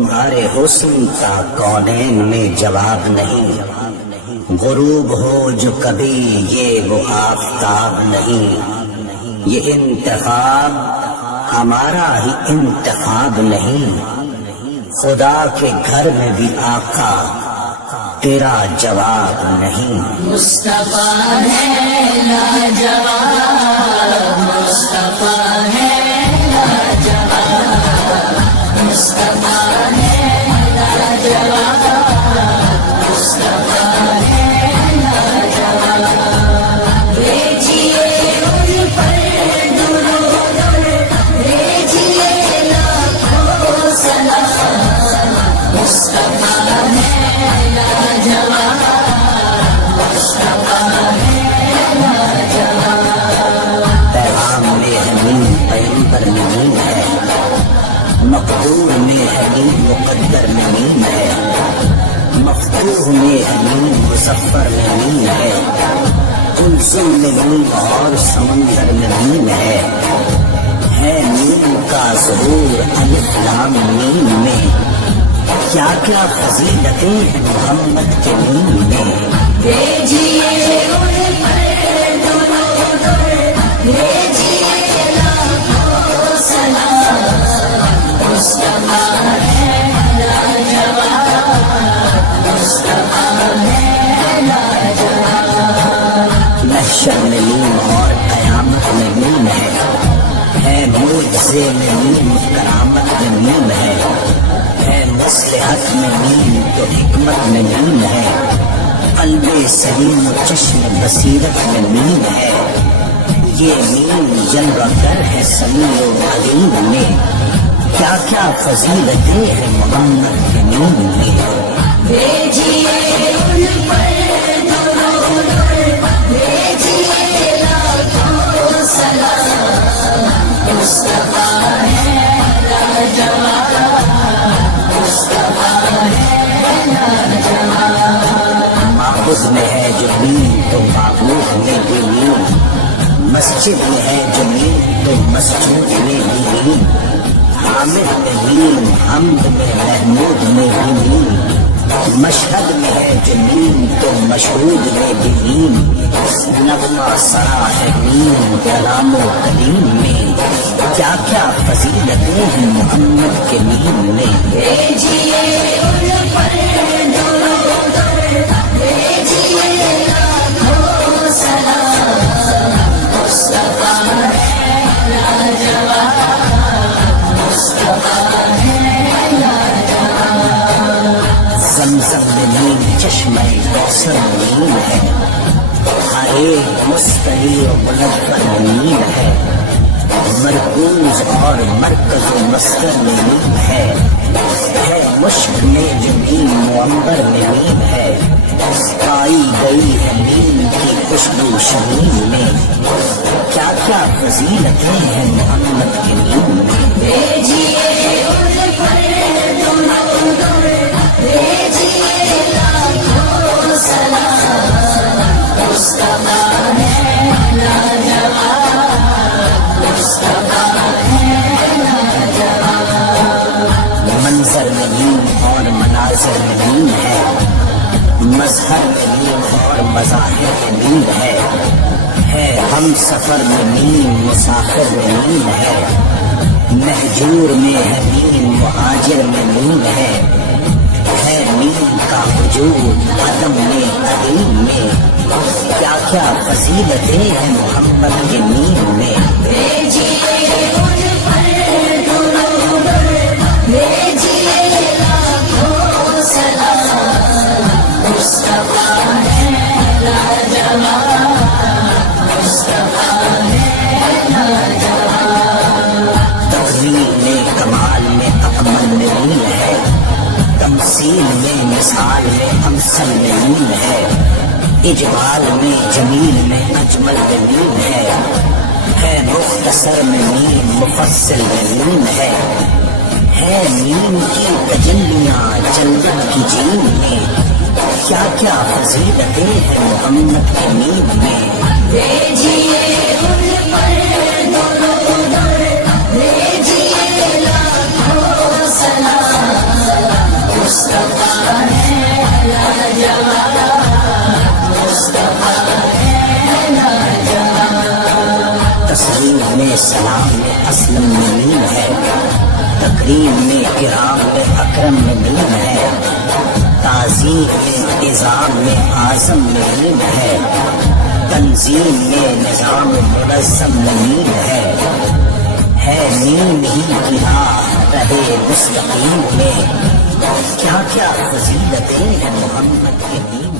تمہارے حسن کا کونین میں جواب نہیں، غروب ہو جو کبھی یہ وہ آفتاب نہیں، یہ انتخاب ہمارا ہی انتخاب نہیں، خدا کے گھر میں بھی آقا تیرا جواب نہیں۔ مصطفیٰ ہے لاجواب، مصطفیٰ ہے لاجواب، مصطفیٰ ہے لاجواب، مصطفیٰ ہے لاجواب۔ بھیجیے ان پر درود، بھیجیے لاکھوں سلام، مصطفیٰ ہے لاجواب، مصطفیٰ ہے لاجواب۔ پیغام میں ہے نیم، پیغمبر میں نیم ہے، مقدور میں ہے نیم، مقدر میں نیم ہے، مفتوح میں ہے نیم، مظفر میں نیم ہے، کلثوم میں نیم اور سمندر میں نیم ہے نیم کا ظہور الف لام میم میں، کیا کیا فضیلتیں ہیں محمد کے نیم میں۔ بھیجیے ان پر درود، بھیجیے لاکھوں سلام، مصطفیٰ ہے لاجواب، مصطفیٰ ہے لاجواب۔ محشر میں نیم اور قیامت میں نیم ہے معجزے میں نیم، کرامت میں نیم ہے مصلحت میں نیم تو حکمت میں نیم ہے، قلب سلیم و چشم بصیرت میں نیم ہے، یہ نیم جلوہ گر ہے سمیع و علیم میں، کیا کیا فضیلتیں ہیں محمد کے نیم میں۔ بھیجیے ان پر درود، بھیجیے لاکھوں سلام، مصطفیٰ ہے لاجواب، مصطفیٰ ہے لاجواب۔ معبود میں ہے جو نیم تو معبود میں بھی نیم، مسجد میں ہے جو نیم تو مسجود میں بھی نیم، حامد میں نیم، حمد میں محمود میں بھی نیم، مشہد میں ہے جو نیم تو مشہود میں بھی نیم، نغمہ سرا ہے نیم کلام و کلیم میں، کیا کیا فضیلتیں ہیں محمد کے نیم میں۔ بھیجیے ان پر درود، بھیجیے لاکھوں سلام، مصطفیٰ ہے لاجواب، مصطفیٰ ہے لاجواب۔ زمزم میں نیم، چشمہ کوثر میں نیم ہے، ہر ایک مستری و منور میں نیم ہے، مرکوز اور مرکز و مصدر میں نیم ہے مشک میں جو نیم معمبر میں نیم ہے، پائی گئی ہے نیم کی خوشبو شمیم میں، کیا کیا فضیلتیں ہیں محمد کے نیم میں۔ بھیجیے ان پر درود، بھیجیے لاکھوں سلام، مصطفیٰ ہے لاجواب، مصطفیٰ ہے لاجواب۔ منظر میں نیم اور مناظر میں نیم ہے، مظہر میں نیم اور مظاہر میں نیم ہے ہم سفر میں نیم، مسافر میں نیم ہے، مہجور میں ہے نیم، مہاجر میں نیم ہے نیم کا وجود عدم میں قدیم میں، کیا کیا فضیلتیں ہیں محمد کے نیم میں۔ بھیجیے ان پر درود، بھیجیے لاکھوں سلام، مصطفیٰ ہے لاجواب، مصطفیٰ ہے لاجواب۔ تقریر میں کمال میں اکمل میں نیم ہے، تمثیل میں مثال میں امثل میں نیم ہے، اجمال میں جمیل میں اجمل میں نیم ہے مختصر میں نیم، مفصل میں نیم ہے نیم کی تجلیاں جلوت کی جیم میں، کیا کیا فضیلتیں ہیں محمد کے نیم میں۔ بھیجیے ان پر درود، بھیجیے لاکھوں سلام، تسلیم میں سلام میں اسلم میں میم ہے، تکریم میں کرام میں اکرم میں میم ہے، تعظیم میں نظام میں اعظم میں میم ہے، تنظیم میں نظام منظم میں میم ہے میم ہی کی راہ رہے مستقیم میں، کیا کیا فضیلتیں ہیں محمد کے دین